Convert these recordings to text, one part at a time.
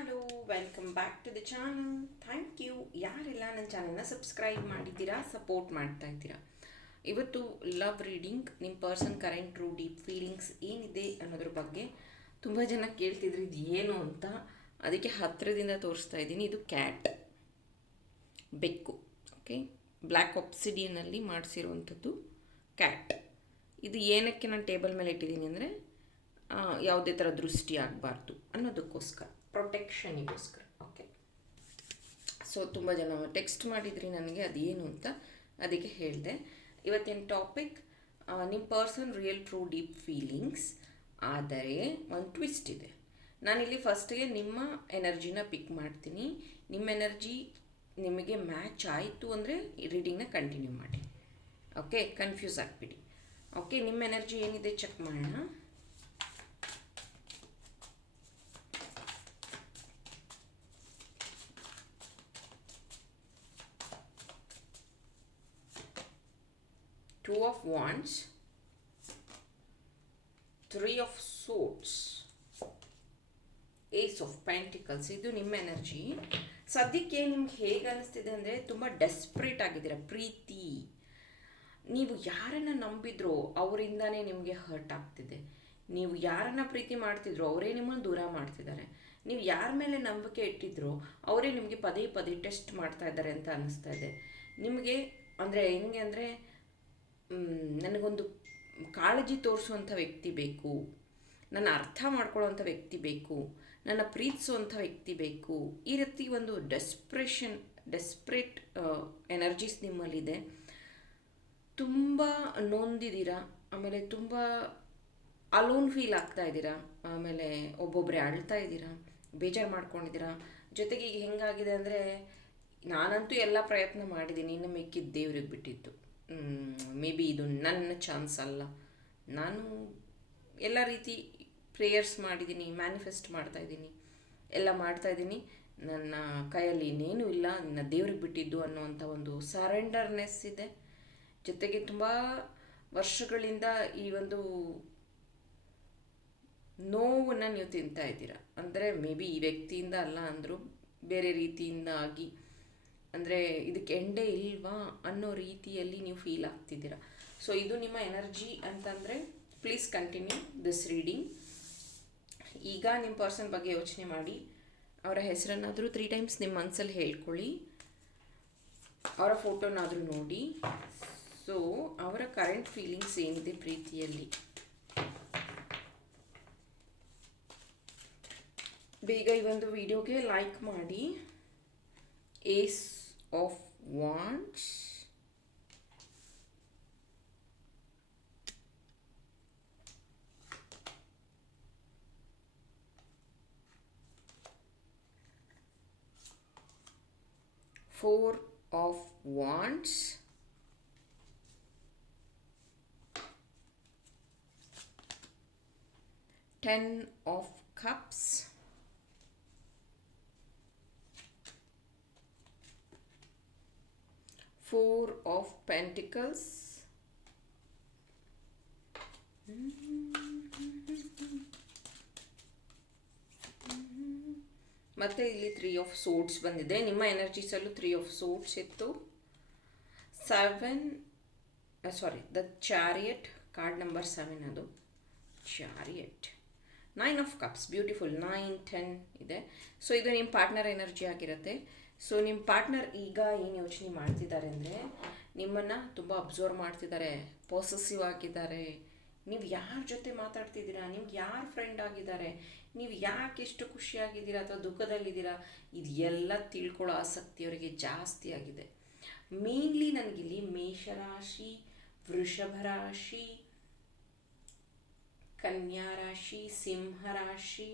Hello, welcome back to the channel. Thank you ಯಾರೆಲ್ಲ ನನ್ನ ಚಾನಲ್ನ ಸಬ್ಸ್ಕ್ರೈಬ್ ಮಾಡಿದ್ದೀರಾ, ಸಪೋರ್ಟ್ ಮಾಡ್ತಾ ಇದ್ದೀರಾ. ಇವತ್ತು ಲವ್ ರೀಡಿಂಗ್, ನಿಮ್ಮ person current true deep feelings ಏನಿದೆ ಅನ್ನೋದ್ರ ಬಗ್ಗೆ ತುಂಬ ಜನ ಕೇಳ್ತಿದ್ರು, ಇದು ಏನು ಅಂತ. ಅದಕ್ಕೆ ಹತ್ತಿರದಿಂದ ತೋರಿಸ್ತಾ ಇದ್ದೀನಿ. ಇದು ಕ್ಯಾಟ್, ಬೆಕ್ಕು. ಓಕೆ, ಬ್ಲ್ಯಾಕ್ ಒಬ್ಸಿಡಿಯನಲ್ಲಿ ಮಾಡಿಸಿರುವಂಥದ್ದು ಕ್ಯಾಟ್. ಇದು ಏನಕ್ಕೆ ನಾನು ಟೇಬಲ್ ಮೇಲೆ ಇಟ್ಟಿದ್ದೀನಿ ಅಂದರೆ ಯಾವುದೇ ಥರ ದೃಷ್ಟಿ ಆಗಬಾರ್ದು ಅನ್ನೋದಕ್ಕೋಸ್ಕರ, ಪ್ರೊಟೆಕ್ಷನಿಗೋಸ್ಕರ. ಓಕೆ, ಸೊ ತುಂಬ ಜನ ಟೆಕ್ಸ್ಟ್ ಮಾಡಿದ್ರಿ ನನಗೆ ಅದೇನು ಅಂತ, ಅದಕ್ಕೆ ಹೇಳಿದೆ. ಇವತ್ತಿನ ಟಾಪಿಕ್ ನಿಮ್ಮ person real true deep feelings. ಆದರೆ ಒಂದು ಟ್ವಿಸ್ಟ್ ಇದೆ. ನಾನಿಲ್ಲಿ ಫಸ್ಟಿಗೆ ನಿಮ್ಮ ಎನರ್ಜಿನ ಪಿಕ್ ಮಾಡ್ತೀನಿ. ನಿಮ್ಮ ಎನರ್ಜಿ ನಿಮಗೆ ಮ್ಯಾಚ್ ಆಯಿತು ಅಂದರೆ ರೀಡಿಂಗ್ನ ಕಂಟಿನ್ಯೂ ಮಾಡಿ. ಓಕೆ, ಕನ್ಫ್ಯೂಸ್ ಆಗಿಬಿಡಿ. ಓಕೆ, ನಿಮ್ಮ ಎನರ್ಜಿ ಏನಿದೆ ಚೆಕ್ ಮಾಡೋಣ. Two of Wands, Three of Swords, Ace of Pentacles. ಇದು ನಿಮ್ಮ ಎನರ್ಜಿ. ಸದ್ಯಕ್ಕೆ ನಿಮ್ಗೆ ಹೇಗೆ ಅನಿಸ್ತಿದೆ ಅಂದರೆ ತುಂಬ ಡೆಸ್ಪ್ರೇಟ್ ಆಗಿದ್ದೀರ. ಪ್ರೀತಿ, ನೀವು ಯಾರನ್ನು ನಂಬಿದ್ರೋ ಅವರಿಂದನೇ ನಿಮಗೆ ಹರ್ಟ್ ಆಗ್ತಿದೆ. ನೀವು ಯಾರನ್ನು ಪ್ರೀತಿ ಮಾಡ್ತಿದ್ರೋ ಅವರೇ ನಿಮ್ಮನ್ನು ದೂರ ಮಾಡ್ತಿದ್ದಾರೆ. ನೀವು ಯಾರ ಮೇಲೆ ನಂಬಿಕೆ ಇಟ್ಟಿದ್ರೋ ಅವರೇ ನಿಮಗೆ ಪದೇ ಪದೇ ಟೆಸ್ಟ್ ಮಾಡ್ತಾ ಇದ್ದಾರೆ ಅಂತ ಅನ್ನಿಸ್ತಾ ಇದೆ ನಿಮಗೆ. ಅಂದರೆ ಹೆಂಗೆ ಅಂದರೆ, ನನಗೊಂದು ಕಾಳಜಿ ತೋರಿಸುವಂಥ ವ್ಯಕ್ತಿ ಬೇಕು, ನನ್ನ ಅರ್ಥ ಮಾಡ್ಕೊಳ್ಳೋವಂಥ ವ್ಯಕ್ತಿ ಬೇಕು, ನನ್ನ ಪ್ರೀತಿಸುವಂಥ ವ್ಯಕ್ತಿ ಬೇಕು. ಈ ರೀತಿ ಒಂದು ಡೆಸ್ಪ್ರೇಟ್ ಎನರ್ಜೀಸ್ ನಿಮ್ಮಲ್ಲಿದೆ. ತುಂಬ ನೊಂದಿದ್ದೀರಾ, ಆಮೇಲೆ ತುಂಬ ಅಲೋನ್ ಫೀಲ್ ಆಗ್ತಾ ಇದ್ದೀರಾ, ಆಮೇಲೆ ಒಬ್ಬೊಬ್ಬರೇ ಅಳ್ತಾ ಇದ್ದೀರಾ, ಬೇಜಾರು ಮಾಡ್ಕೊಂಡಿದ್ದೀರಾ. ಜೊತೆಗೆ ಈಗ ಹೆಂಗಾಗಿದೆ ಅಂದರೆ, ನಾನಂತೂ ಎಲ್ಲ ಪ್ರಯತ್ನ ಮಾಡಿದ್ದೀನಿ, ಇನ್ನು ಮಿಕ್ಕಿದ್ದು ದೇವ್ರಿಗೆ ಬಿಟ್ಟಿತ್ತು. ಮೇ ಬಿ ಇದು ನನ್ನ ಚಾನ್ಸ್ ಅಲ್ಲ. ನಾನು ಎಲ್ಲ ರೀತಿ ಪ್ರೇಯರ್ಸ್ ಮಾಡಿದ್ದೀನಿ, ಮ್ಯಾನಿಫೆಸ್ಟ್ ಮಾಡ್ತಾಯಿದ್ದೀನಿ, ಎಲ್ಲ ಮಾಡ್ತಾಯಿದ್ದೀನಿ. ನನ್ನ ಕೈಯಲ್ಲಿ ಇನ್ನೇನೂ ಇಲ್ಲ, ನನ್ನ ದೇವ್ರಿಗೆ ಬಿಟ್ಟಿದ್ದು ಅನ್ನೋವಂಥ ಒಂದು ಸರೆಂಡರ್ನೆಸ್ ಇದೆ. ಜೊತೆಗೆ ತುಂಬ ವರ್ಷಗಳಿಂದ ಈ ಒಂದು ನೋವನ್ನು ನೀವು ತಿಂತಾ ಇದ್ದೀರಾ. ಅಂದರೆ ಮೇ ಬಿ ಈ ವ್ಯಕ್ತಿಯಿಂದ ಅಲ್ಲ ಅಂದರೂ ಬೇರೆ ರೀತಿಯಿಂದ ಆಗಿ, ಅಂದರೆ ಇದಕ್ಕೆ ಎಂಡೇ ಇಲ್ವಾ ಅನ್ನೋ ರೀತಿಯಲ್ಲಿ ನೀವು ಫೀಲ್ ಆಗ್ತಿದ್ದೀರಾ. ಸೊ ಇದು ನಿಮ್ಮ ಎನರ್ಜಿ ಅಂತಂದರೆ ಪ್ಲೀಸ್ ಕಂಟಿನ್ಯೂ ದಿಸ್ ರೀಡಿಂಗ್. ಈಗ ನಿಮ್ಮ ಪರ್ಸನ್ ಬಗ್ಗೆ ಯೋಚನೆ ಮಾಡಿ. ಅವರ ಹೆಸರನ್ನಾದರೂ 3 ಟೈಮ್ಸ್ ನಿಮ್ಮ ಮನಸ್ಸಲ್ಲಿ ಹೇಳ್ಕೊಳ್ಳಿ, ಅವರ ಫೋಟೋನಾದರೂ ನೋಡಿ. ಸೊ ಅವರ ಕರೆಂಟ್ ಫೀಲಿಂಗ್ಸ್ ಏನಿದೆ ಪ್ರೀತಿಯಲ್ಲಿ. ಬೇಗ ಈ ಒಂದು ವಿಡಿಯೋಗೆ ಲೈಕ್ ಮಾಡಿ. ಏಸ್ of Wands, Four of Wands, Ten of Cups, Four of Pentacles, ಮತ್ತು ಇಲ್ಲಿ 3 of Swords ಬಂದಿದೆ. ನಿಮ್ಮ ಎನರ್ಜೀಸಲ್ಲೂ 3 of Swords ಇತ್ತು. ದ ಚಾರಿಯಟ್, ಕಾರ್ಡ್ ನಂಬರ್ 7 ಅದು ಚಾರಿಯಟ್. 9 of Cups, beautiful. 9, 10 ಇದೆ. ಸೊ ಇದು ನಿಮ್ಮ ಪಾರ್ಟ್ನರ್ ಎನರ್ಜಿ ಆಗಿರುತ್ತೆ. ಸೊ ನಿಮ್ಮ ಪಾರ್ಟ್ನರ್ ಈಗ ಏನು ಯೋಚನೆ ಮಾಡ್ತಿದ್ದಾರೆ ಅಂದರೆ, ನಿಮ್ಮನ್ನು ತುಂಬ ಅಬ್ಸರ್ವ್ ಮಾಡ್ತಿದ್ದಾರೆ, ಪೊಸೆಸಿವ್ ಆಗಿದ್ದಾರೆ. ನೀವು ಯಾರ ಜೊತೆ ಮಾತಾಡ್ತಿದ್ದೀರಾ, ನಿಮ್ಗೆ ಯಾರು ಫ್ರೆಂಡ್ ಆಗಿದ್ದಾರೆ, ನೀವು ಯಾಕೆ ಎಷ್ಟು ಖುಷಿಯಾಗಿದ್ದೀರಾ ಅಥವಾ ದುಃಖದಲ್ಲಿದ್ದೀರಾ, ಇದು ಎಲ್ಲ ತಿಳ್ಕೊಳ್ಳೋ ಆಸಕ್ತಿ ಅವರಿಗೆ ಜಾಸ್ತಿ ಆಗಿದೆ. ಮೇನ್ಲಿ ನನಗಿಲ್ಲಿ ಮೇಷರಾಶಿ, ವೃಷಭ ರಾಶಿ, ಕನ್ಯಾ ರಾಶಿ, ಸಿಂಹರಾಶಿ,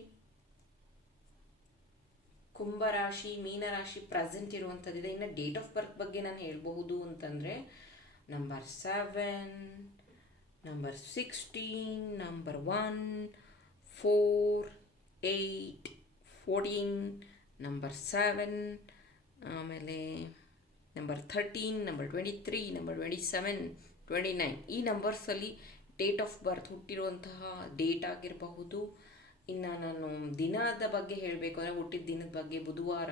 ಕುಂಭರಾಶಿ, ಮೀನರಾಶಿ ಪ್ರೆಸೆಂಟ್ ಇರುವಂಥದ್ದಿದೆ. ಇನ್ನು ಡೇಟ್ ಆಫ್ ಬರ್ತ್ ಬಗ್ಗೆ ನಾನು ಹೇಳ್ಬಹುದು ಅಂತಂದರೆ, ನಂಬರ್ 7, ನಂಬರ್ 16, ನಂಬರ್ 1, 4, 8, 14, ನಂಬರ್ 7, ಆಮೇಲೆ ನಂಬರ್ 13, ನಂಬರ್ 23, ನಂಬರ್ 27, 29. ಈ ನಂಬರ್ಸಲ್ಲಿ ಡೇಟ್ ಆಫ್ ಬರ್ತ್, ಹುಟ್ಟಿರುವಂತಹ ಡೇಟ್ ಆಗಿರಬಹುದು, ಇನ್ನು ನಾನು ದಿನದ ಬಗ್ಗೆ ಹೇಳಬೇಕು ಅಂದರೆ ಹುಟ್ಟಿದ ದಿನದ ಬಗ್ಗೆ ಬುಧವಾರ,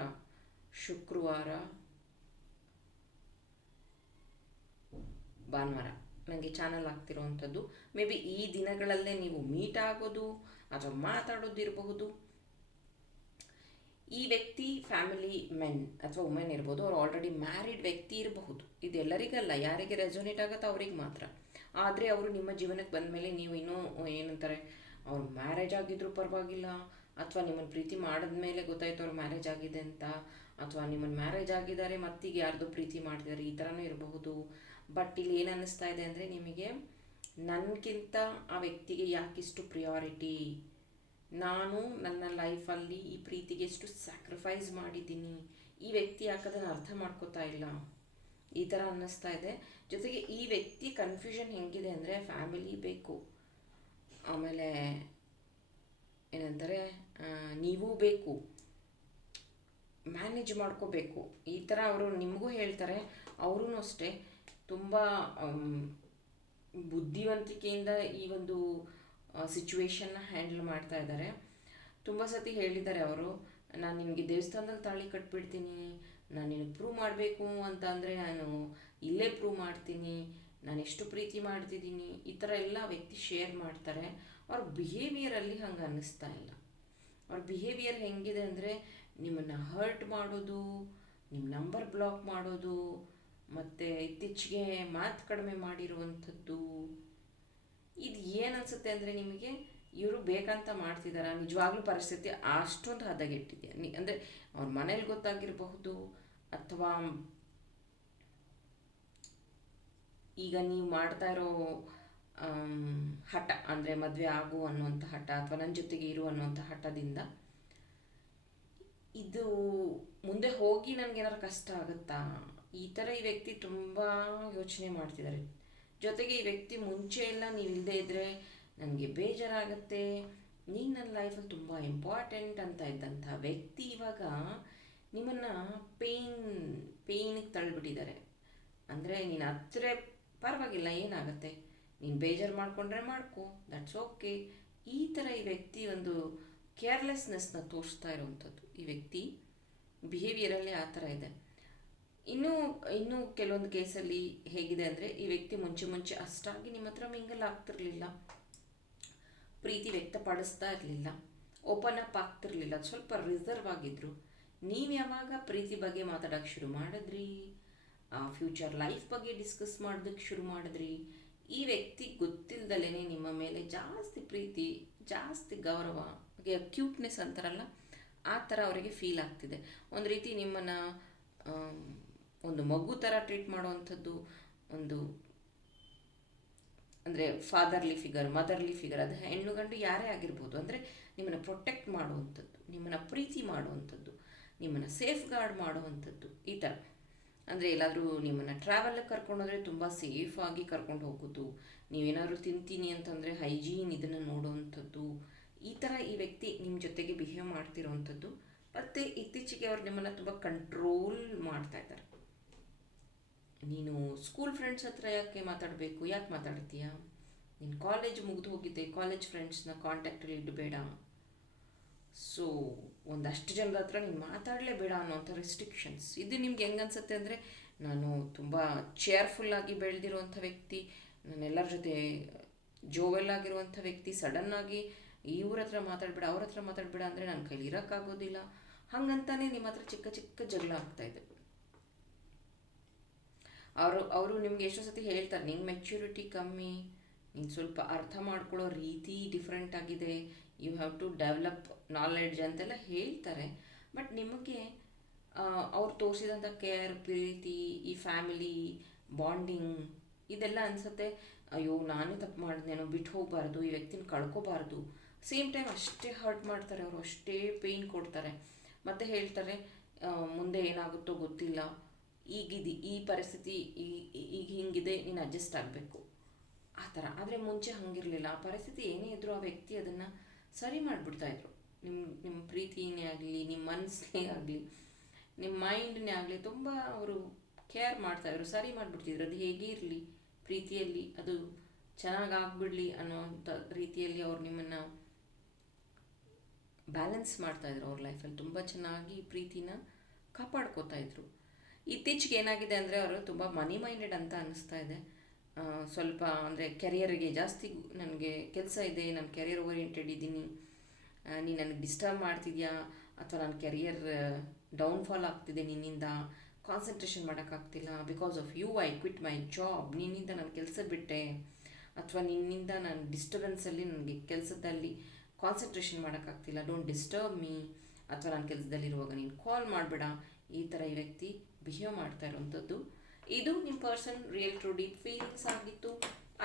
ಶುಕ್ರವಾರ, ಭಾನುವಾರ ನನಗೆ ಚಾನಲ್ ಆಗ್ತಿರೋವಂಥದ್ದು. ಮೇ ಬಿ ಈ ದಿನಗಳಲ್ಲೇ ನೀವು ಮೀಟ್ ಆಗೋದು ಅಥವಾ ಮಾತಾಡೋದಿರಬಹುದು. ಈ ವ್ಯಕ್ತಿ ಫ್ಯಾಮಿಲಿ ಮೆನ್ ಅಥವಾ ವುಮೆನ್ ಇರ್ಬೋದು, ಅವ್ರು ಆಲ್ರೆಡಿ ಮ್ಯಾರಿಡ್ ವ್ಯಕ್ತಿ ಇರಬಹುದು. ಇದು ಎಲ್ಲರಿಗಲ್ಲ, ಯಾರಿಗೆ ರೆಸೊನೇಟ್ ಆಗುತ್ತೋ ಅವ್ರಿಗೆ ಮಾತ್ರ. ಆದರೆ ಅವರು ನಿಮ್ಮ ಜೀವನಕ್ಕೆ ಬಂದ ಮೇಲೆ ನೀವು ಇನ್ನೂ ಏನಂತಾರೆ, ಅವ್ರು ಮ್ಯಾರೇಜ್ ಆಗಿದ್ರೂ ಪರವಾಗಿಲ್ಲ, ಅಥವಾ ನಿಮ್ಮನ್ನು ಪ್ರೀತಿ ಮಾಡಿದ್ಮೇಲೆ ಗೊತ್ತಾಯ್ತು ಅವ್ರು ಮ್ಯಾರೇಜ್ ಆಗಿದೆ ಅಂತ, ಅಥವಾ ನಿಮ್ಮನ್ನು ಮ್ಯಾರೇಜ್ ಆಗಿದ್ದಾರೆ ಮತ್ತೀಗ ಯಾರ್ದು ಪ್ರೀತಿ ಮಾಡ್ತಿದ್ದಾರೆ, ಈ ಥರನೂ ಇರಬಹುದು. ಬಟ್ ಇಲ್ಲಿ ಏನು ಅನ್ನಿಸ್ತಾ ಇದೆ ಅಂದರೆ, ನಿಮಗೆ ನನಗಿಂತ ಆ ವ್ಯಕ್ತಿಗೆ ಯಾಕಿಷ್ಟು ಪ್ರಿಯಾರಿಟಿ, ನಾನು ನನ್ನ ಲೈಫಲ್ಲಿ ಈ ಪ್ರೀತಿಗೆ ಎಷ್ಟು ಸ್ಯಾಕ್ರಿಫೈಸ್ ಮಾಡಿದ್ದೀನಿ, ಈ ವ್ಯಕ್ತಿ ಯಾಕದನ್ನು ಅರ್ಥ ಮಾಡ್ಕೋತಾ ಇಲ್ಲ, ಈ ಥರ ಅನ್ನಿಸ್ತಾ ಇದೆ. ಜೊತೆಗೆ ಈ ವ್ಯಕ್ತಿ ಕನ್ಫ್ಯೂಷನ್ ಹೆಂಗಿದೆ ಅಂದರೆ, ಫ್ಯಾಮಿಲಿ ಬೇಕು, ಆಮೇಲೆ ಏನಂತಾರೆ ನೀವೂ ಬೇಕು, ಮ್ಯಾನೇಜ್ ಮಾಡ್ಕೋಬೇಕು, ಈ ಥರ ಅವರು ನಿಮಗೂ ಹೇಳ್ತಾರೆ. ಅವರೂ ಅಷ್ಟೇ ತುಂಬ ಬುದ್ಧಿವಂತಿಕೆಯಿಂದ ಈ ಒಂದು ಸಿಚುವೇಶನ್ನ ಹ್ಯಾಂಡಲ್ ಮಾಡ್ತಾ ಇದ್ದಾರೆ. ತುಂಬ ಸತಿ ಹೇಳಿದ್ದಾರೆ ಅವರು, ನಾನು ನಿಮಗೆ ದೇವಸ್ಥಾನದಲ್ಲಿ ತಾಳಿ ಕಟ್ಬಿಡ್ತೀನಿ, ನಾನು ನಿನಗೆ ಪ್ರೂವ್ ಮಾಡಬೇಕು ಅಂತ ಅಂದರೆ ನಾನು ಇಲ್ಲೇ ಪ್ರೂವ್ ಮಾಡ್ತೀನಿ, ನಾನು ಎಷ್ಟು ಪ್ರೀತಿ ಮಾಡ್ತಿದ್ದೀನಿ, ಈ ಥರ ಎಲ್ಲ ವ್ಯಕ್ತಿ ಶೇರ್ ಮಾಡ್ತಾರೆ. ಅವ್ರ ಬಿಹೇವಿಯರಲ್ಲಿ ಹಂಗೆ ಅನ್ನಿಸ್ತಾ ಇಲ್ಲ. ಅವ್ರ ಬಿಹೇವಿಯರ್ ಹೆಂಗಿದೆ ಅಂದರೆ, ನಿಮ್ಮನ್ನು ಹರ್ಟ್ ಮಾಡೋದು, ನಿಮ್ಮ ನಂಬರ್ ಬ್ಲಾಕ್ ಮಾಡೋದು, ಮತ್ತು ಇತ್ತೀಚೆಗೆ ಮಾತು ಕಡಿಮೆ ಮಾಡಿರುವಂಥದ್ದು. ಇದು ಏನು ಅನಿಸುತ್ತೆ ಅಂದರೆ ನಿಮಗೆ, ಇವರು ಬೇಕಂತ ಮಾಡ್ತಿದ್ದಾರೆ, ನಿಜವಾಗ್ಲೂ ಪರಿಸ್ಥಿತಿ ಅಷ್ಟೊಂದು ಹದಗೆಟ್ಟಿದೆ. ಅಂದರೆ ಅವ್ರ ಮನೇಲಿ ಗೊತ್ತಾಗಿರಬಹುದು, ಅಥವಾ ಈಗ ನೀವು ಮಾಡ್ತಾ ಇರೋ ಹಠ, ಅಂದರೆ ಮದುವೆ ಆಗು ಅನ್ನುವಂಥ ಹಠ, ಅಥವಾ ನನ್ನ ಜೊತೆಗೆ ಇರು ಅನ್ನುವಂಥ ಹಠದಿಂದ ಇದು ಮುಂದೆ ಹೋಗಿ ನನಗೇನಾದ್ರು ಕಷ್ಟ ಆಗುತ್ತಾ, ಈ ಥರ ಈ ವ್ಯಕ್ತಿ ತುಂಬ ಯೋಚನೆ ಮಾಡ್ತಿದ್ದಾರೆ. ಜೊತೆಗೆ ಈ ವ್ಯಕ್ತಿ ಮುಂಚೆ ಎಲ್ಲ ನೀವು ಇಲ್ಲದೇ ಇದ್ದರೆ ನನಗೆ ಬೇಜಾರಾಗುತ್ತೆ, ನೀನು ನನ್ನ ಲೈಫಲ್ಲಿ ತುಂಬ ಇಂಪಾರ್ಟೆಂಟ್ ಅಂತ ಇದ್ದಂಥ ವ್ಯಕ್ತಿ ಇವಾಗ ನಿಮ್ಮನ್ನು ಪೇಯ್ನಿಗೆ ತಳ್ಳಿಬಿಟ್ಟಿದ್ದಾರೆ. ಅಂದರೆ ನೀನು ಹತ್ತಿರ ಪರವಾಗಿಲ್ಲ, ಏನಾಗುತ್ತೆ, ನೀನು ಬೇಜಾರು ಮಾಡಿಕೊಂಡ್ರೆ ಮಾಡ್ಕೊ, ದಟ್ಸ್ ಓಕೆ. ಈ ಥರ ಈ ವ್ಯಕ್ತಿ ಒಂದು ಕೇರ್ಲೆಸ್ನೆಸ್ನ ತೋರಿಸ್ತಾ ಇರೋವಂಥದ್ದು. ಈ ವ್ಯಕ್ತಿ ಬಿಹೇವಿಯರಲ್ಲಿ ಆ ಥರ ಇದೆ. ಇನ್ನೂ ಕೆಲವೊಂದು ಕೇಸಲ್ಲಿ ಹೇಗಿದೆ ಅಂದರೆ, ಈ ವ್ಯಕ್ತಿ ಮುಂಚೆ ಅಷ್ಟಾಗಿ ನಿಮ್ಮ ಹತ್ರ ಮಿಂಗಲ್ ಆಗ್ತಿರ್ಲಿಲ್ಲ, ಪ್ರೀತಿ ವ್ಯಕ್ತಪಡಿಸ್ತಾ ಇರಲಿಲ್ಲ, ಓಪನ್ ಅಪ್ ಆಗ್ತಿರ್ಲಿಲ್ಲ, ಸ್ವಲ್ಪ ರಿಸರ್ವ್ ಆಗಿದ್ರು. ನೀವು ಯಾವಾಗ ಪ್ರೀತಿ ಬಗ್ಗೆ ಮಾತಾಡೋಕ್ಕೆ ಶುರು ಮಾಡಿದ್ರಿ, ಫ್ಯೂಚರ್ ಲೈಫ್ ಬಗ್ಗೆ ಡಿಸ್ಕಸ್ ಮಾಡೋದಕ್ಕೆ ಶುರು ಮಾಡಿದ್ರಿ, ಈ ವ್ಯಕ್ತಿ ಗೊತ್ತಿಲ್ಲದಲೇ ನಿಮ್ಮ ಮೇಲೆ ಜಾಸ್ತಿ ಪ್ರೀತಿ, ಜಾಸ್ತಿ ಗೌರವ, ಕ್ಯೂಟ್ನೆಸ್ ಅಂತಾರಲ್ಲ ಆ ಥರ ಅವರಿಗೆ ಫೀಲ್ ಆಗ್ತಿದೆ. ಒಂದು ರೀತಿ ನಿಮ್ಮನ್ನು ಒಂದು ಮಗು ಥರ ಟ್ರೀಟ್ ಮಾಡುವಂಥದ್ದು, ಒಂದು ಅಂದರೆ ಫಾದರ್ಲಿ ಫಿಗರ್, ಮದರ್ಲಿ ಫಿಗರ್, ಅದು ಹೆಣ್ಣು ಗಂಡು ಯಾರೇ ಆಗಿರ್ಬೋದು, ಅಂದರೆ ನಿಮ್ಮನ್ನು ಪ್ರೊಟೆಕ್ಟ್ ಮಾಡುವಂಥದ್ದು, ನಿಮ್ಮನ್ನು ಪ್ರೀತಿ ಮಾಡುವಂಥದ್ದು, ನಿಮ್ಮನ್ನು ಸೇಫ್ ಗಾರ್ಡ್ ಮಾಡುವಂಥದ್ದು, ಈ ಥರ. ಅಂದರೆ ಎಲ್ಲಾದರೂ ನಿಮ್ಮನ್ನು ಟ್ರಾವೆಲ್ಗೆ ಕರ್ಕೊಂಡೋದ್ರೆ ತುಂಬ ಸೇಫಾಗಿ ಕರ್ಕೊಂಡು ಹೋಗೋದು, ನೀವೇನಾದರೂ ತಿಂತೀನಿ ಅಂತಂದರೆ ಹೈಜೀನ್ ಇದನ್ನು ನೋಡುವಂಥದ್ದು, ಈ ಥರ ಈ ವ್ಯಕ್ತಿ ನಿಮ್ಮ ಜೊತೆಗೆ ಬಿಹೇವ್ ಮಾಡ್ತಿರೋವಂಥದ್ದು. ಮತ್ತು ಇತ್ತೀಚೆಗೆ ಅವ್ರು ನಿಮ್ಮನ್ನು ತುಂಬ ಕಂಟ್ರೋಲ್ ಮಾಡ್ತಾ ಇದ್ದಾರೆ. ನೀನು ಸ್ಕೂಲ್ ಫ್ರೆಂಡ್ಸ್ ಹತ್ರ ಯಾಕೆ ಮಾತಾಡಬೇಕು, ಯಾಕೆ ಮಾತಾಡ್ತೀಯಾ, ನೀನು ಕಾಲೇಜ್ ಮುಗಿದು ಹೋಗಿದ್ದೆ, ಕಾಲೇಜ್ ಫ್ರೆಂಡ್ಸ್ನ ಕಾಂಟ್ಯಾಕ್ಟಲ್ಲಿ ಇಡಬೇಡ, ಸೊ ಒಂದಷ್ಟು ಜನರ ಹತ್ರ ನೀನು ಮಾತಾಡಲೇಬೇಡ ಅನ್ನೋಂಥ ರೆಸ್ಟ್ರಿಕ್ಷನ್ಸ್. ಇದು ನಿಮ್ಗೆ ಹೆಂಗೆ ಅನ್ಸುತ್ತೆ ಅಂದರೆ, ನಾನು ತುಂಬ ಚೇರ್ಫುಲ್ಲಾಗಿ ಬೆಳೆದಿರುವಂಥ ವ್ಯಕ್ತಿ, ನಾನೆಲ್ಲರ ಜೊತೆ ಜೋವೆಲ್ಲಾಗಿರುವಂಥ ವ್ಯಕ್ತಿ, ಸಡನ್ನಾಗಿ ಇವ್ರ ಹತ್ರ ಮಾತಾಡಬೇಡ ಅವ್ರ ಹತ್ರ ಮಾತಾಡಬೇಡ ಅಂದರೆ ನನ್ನ ಕೈಲಿ ಇರೋಕ್ಕಾಗೋದಿಲ್ಲ, ಹಾಗಂತಾನೆ ನಿಮ್ಮ ಹತ್ರ ಚಿಕ್ಕ ಚಿಕ್ಕ ಜಗಳ ಆಗ್ತಾಯಿದೆ. ಅವರು ನಿಮ್ಗೆ ಎಷ್ಟೋ ಸತಿ ಹೇಳ್ತಾರೆ, ನಿಂಗೆ ಮೆಚ್ಯೂರಿಟಿ ಕಮ್ಮಿ, ನೀನು ಸ್ವಲ್ಪ ಅರ್ಥ ಮಾಡ್ಕೊಳ್ಳೋ ರೀತಿ ಡಿಫ್ರೆಂಟ್ ಆಗಿದೆ, you have to develop knowledge ಅಂತೆಲ್ಲ ಹೇಳ್ತಾರೆ. ಬಟ್ ನಿಮಗೆ ಅವ್ರು ತೋರಿಸಿದಂಥ ಕೇರ್, ಪ್ರೀತಿ, ಈ ಫ್ಯಾಮಿಲಿ ಬಾಂಡಿಂಗ್ ಇದೆಲ್ಲ ಅನಿಸುತ್ತೆ, ಅಯ್ಯೋ ನಾನೇ ತಪ್ಪು ಮಾಡಿದ್ನೇನೋ, ಬಿಟ್ಟು ಹೋಗಬಾರ್ದು, ಈ ವ್ಯಕ್ತಿನ ಕಳ್ಕೊಬಾರ್ದು. ಸೇಮ್ ಟೈಮ್ ಅಷ್ಟೇ ಹರ್ಟ್ ಮಾಡ್ತಾರೆ ಅವರು, ಅಷ್ಟೇ ಪೇಯ್ನ್ ಕೊಡ್ತಾರೆ. ಮತ್ತು ಹೇಳ್ತಾರೆ, ಮುಂದೆ ಏನಾಗುತ್ತೋ ಗೊತ್ತಿಲ್ಲ, ಈ ಪರಿಸ್ಥಿತಿ ಈಗ ಹಿಂಗಿದೆ, ನೀನು ಅಡ್ಜಸ್ಟ್ ಆಗಬೇಕು, ಆ ಥರ. ಆದರೆ ಮುಂಚೆ ಹಾಗಿರಲಿಲ್ಲ, ಆ ಪರಿಸ್ಥಿತಿ ಏನೇ ಇದ್ದರೂ ಆ ವ್ಯಕ್ತಿ ಅದನ್ನು ಸರಿ ಮಾಡಿಬಿಡ್ತಾಯಿದ್ರು. ನಿಮ್ಮ ಪ್ರೀತಿನೇ ಆಗಲಿ, ನಿಮ್ಮ ಮನಸ್ಸೇ ಆಗಲಿ, ನಿಮ್ಮ ಮೈಂಡನ್ನೇ ಆಗಲಿ, ತುಂಬ ಅವರು ಕೇರ್ ಮಾಡ್ತಾಯಿದ್ರು, ಸರಿ ಮಾಡಿಬಿಡ್ತಿದ್ರು. ಅದು ಹೇಗೆ ಇರಲಿ, ಪ್ರೀತಿಯಲ್ಲಿ ಅದು ಚೆನ್ನಾಗಿ ಆಗಿಬಿಡಲಿ ಅನ್ನೋವಂಥ ರೀತಿಯಲ್ಲಿ ಅವ್ರು ನಿಮ್ಮನ್ನು ಬ್ಯಾಲೆನ್ಸ್ ಮಾಡ್ತಾಯಿದ್ರು ಅವ್ರ ಲೈಫಲ್ಲಿ, ತುಂಬ ಚೆನ್ನಾಗಿ ಪ್ರೀತಿನ ಕಾಪಾಡ್ಕೋತಾ ಇದ್ರು. ಇತ್ತೀಚೆಗೆ ಏನಾಗಿದೆ ಅಂದರೆ ಅವರು ತುಂಬ ಮನಿ ಮೈಂಡೆಡ್ ಅಂತ ಅನ್ನಿಸ್ತಾ ಇದೆ. ಸ್ವಲ್ಪ ಅಂದರೆ ಕೆರಿಯರಿಗೆ ಜಾಸ್ತಿ ನನಗೆ ಕೆಲಸ ಇದೆ, ನಾನು ಕೆರಿಯರ್ ಓರಿಯೆಂಟೆಡ್ ಇದ್ದೀನಿ, ನೀನು ನನಗೆ ಡಿಸ್ಟರ್ಬ್ ಮಾಡ್ತಿದ್ಯಾ, ಅಥವಾ ನನ್ನ ಕೆರಿಯರ್ ಡೌನ್ಫಾಲ್ ಆಗ್ತಿದೆ, ನಿನ್ನಿಂದ ಕಾನ್ಸಂಟ್ರೇಷನ್ ಮಾಡೋಕ್ಕಾಗ್ತಿಲ್ಲ, because of you I quit my job, ನಿನ್ನಿಂದ ನಾನು ಕೆಲಸ ಬಿಟ್ಟೆ, ಅಥವಾ ನಿನ್ನಿಂದ ನಾನು ಡಿಸ್ಟರ್ಬೆನ್ಸಲ್ಲಿ ನನಗೆ ಕೆಲಸದಲ್ಲಿ ಕಾನ್ಸಂಟ್ರೇಷನ್ ಮಾಡೋಕ್ಕಾಗ್ತಿಲ್ಲ, ಡೋಂಟ್ ಡಿಸ್ಟರ್ಬ್ ಮೀ, ಅಥವಾ ನಾನು ಕೆಲಸದಲ್ಲಿರುವಾಗ ನೀನು ಕಾಲ್ ಮಾಡಬೇಡ, ಈ ಥರ ಈ ವ್ಯಕ್ತಿ ಬಿಹೇವ್ ಮಾಡ್ತಾ ಇರೋವಂಥದ್ದು. ಇದು ನಿಮ್ಮ person real true deep feelings ಆಗಿತ್ತು.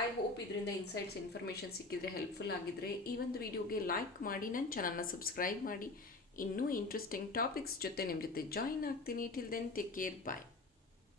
ಐ ಹೋಪ್ ಇದರಿಂದ ಇನ್ಸೈಟ್ಸ್ ಇನ್ಫಾರ್ಮೇಷನ್ ಸಿಕ್ಕಿದ್ರೆ, ಹೆಲ್ಪ್ಫುಲ್ ಆಗಿದ್ದರೆ ಈ ಒಂದು ವಿಡಿಯೋಗೆ ಲೈಕ್ ಮಾಡಿ, ನನ್ನ ಚಾನಲ್ನ ಸಬ್ಸ್ಕ್ರೈಬ್ ಮಾಡಿ. ಇನ್ನೂ ಇಂಟ್ರೆಸ್ಟಿಂಗ್ ಟಾಪಿಕ್ಸ್ ಜೊತೆ ನಿಮ್ಮ ಜೊತೆ ಜಾಯಿನ್ ಆಗ್ತೀನಿ. ಟಿಲ್ ದೆನ್ ಟೇಕ್ ಕೇರ್, ಬಾಯ್.